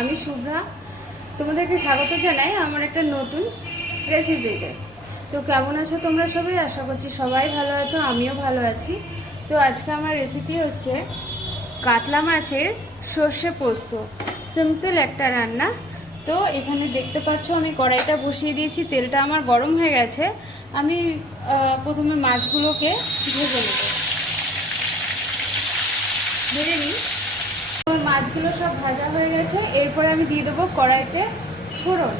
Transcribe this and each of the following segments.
আমি শুভ্রা, তোমাদেরকে স্বাগত জানাই আমার একটা নতুন রেসিপিতে। তো কেমন আছো তোমরা সবাই? আশা করছি সবাই ভালো আছো, আমিও ভালো আছি। তো আজকে আমার রেসিপি হচ্ছে কাতলা মাছের সর্ষে পোস্ত। সিম্পল একটা রান্না। তো এখানে দেখতে পাচ্ছ আমি কড়াইটা বসিয়ে দিয়েছি, তেলটা আমার গরম হয়ে গেছে। আমি প্রথমে মাছগুলোকে ভেজে নেব, ভেজে নিই। মাছগুলো সব ভাজা হয়ে গেছে, এরপরে আমি দিয়ে দেবো কড়াইতে ফোড়ন।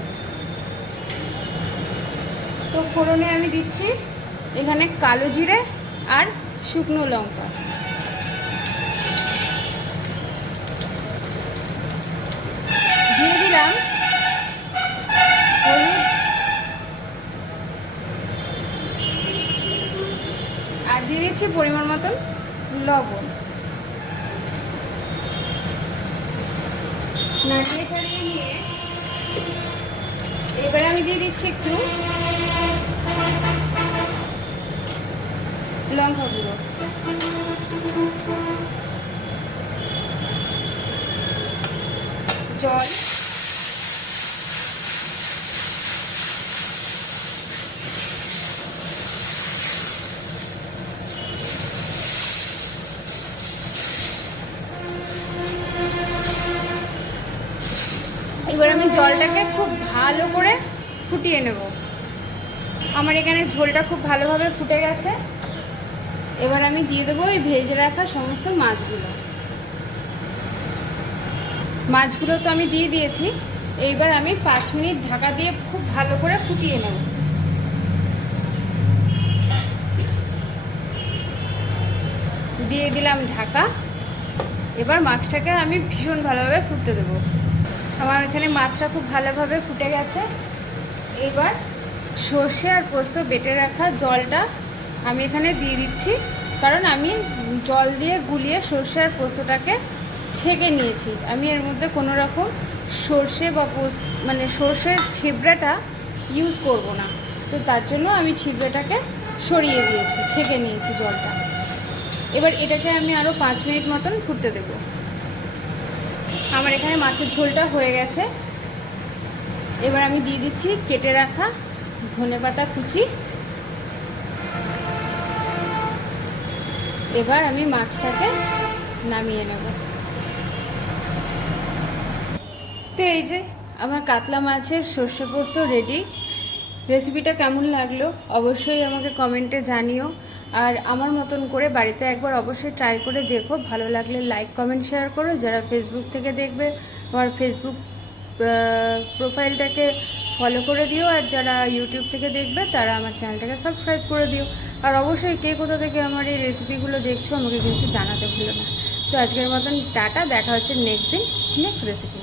তো ফোড়নে আমি দিচ্ছি এখানে কালো জিরে আর শুকনো লঙ্কা। দিয়ে দিলাম হলুদ আর দিয়ে দিচ্ছি পরিমাণ মতন লবণ। নাড়িয়ে ছাড়িয়ে নিয়ে এবারে আমি দিয়ে দিচ্ছি একটু লঙ্কা গুঁড়ো, জল, এবার আমি জলটাকে খুব ভালো করে ফুটিয়ে নেব। আমার এখানে ঝোলটা খুব ভালোভাবে ফুটে গেছে। এবার আমি দিয়ে দেবো ওই ভেজে রাখা সমস্ত মাছগুলো তো আমি দিয়ে দিয়েছি। এইবার আমি 5 মিনিট ঢাকা দিয়ে খুব ভালো করে ফুটিয়ে নেব। দিয়ে দিলাম ঢাকা। এবার মাছটাকে আমি ভীষণ ভালোভাবে ফুটতে দেবো। আমার এখানে মাছটা খুব ভালোভাবে ফুটে গেছে। এবার সর্ষে আর পোস্ত বেটে রাখা জলটা আমি এখানে দিয়ে দিচ্ছি, কারণ আমি জল দিয়ে গুলিয়ে সর্ষে আর পোস্তটাকে ছেঁকে নিয়েছি। আমি এর মধ্যে কোনো রকম সর্ষে বা মানে সর্ষের ছিবড়াটা ইউজ করব না। তো তার জন্য আমি ছিবড়াটাকে সরিয়ে দিয়েছি, ছেঁকে নিয়েছি জলটা। এবার এটাকে আমি আরও 5 মিনিট মতন ফুটতে দেবো। আমার এখানে মাছের ঝোলটা হয়ে গেছে। এবার আমি দিয়ে দিচ্ছি কেটে রাখা ধনেপাতা কুচি। এবার আমি মাছটাকে নামিয়ে নেব। তো এই যে আমার কাতলা মাছের সর্ষে পোস্ত রেডি। রেসিপিটা কেমন লাগলো অবশ্যই আমাকে কমেন্টে জানিও। আর আমার মতন করে বাড়িতে একবার অবশ্যই ট্রাই করে দেখো। ভালো লাগলে লাইক কমেন্ট শেয়ার করো। যারা ফেসবুক থেকে দেখবে আমার ফেসবুক প্রোফাইলটাকে ফলো করে দিও, আর যারা ইউটিউব থেকে দেখবে তারা আমার চ্যানেলটাকে সাবস্ক্রাইব করে দিও। আর অবশ্যই কে কোথা থেকে আমার এই রেসিপিগুলো দেখছো আমাকে কিন্তু জানাতে ভুলো না। তো আজকের মতন টাটা, দেখা হচ্ছে নেক্সট রেসিপি।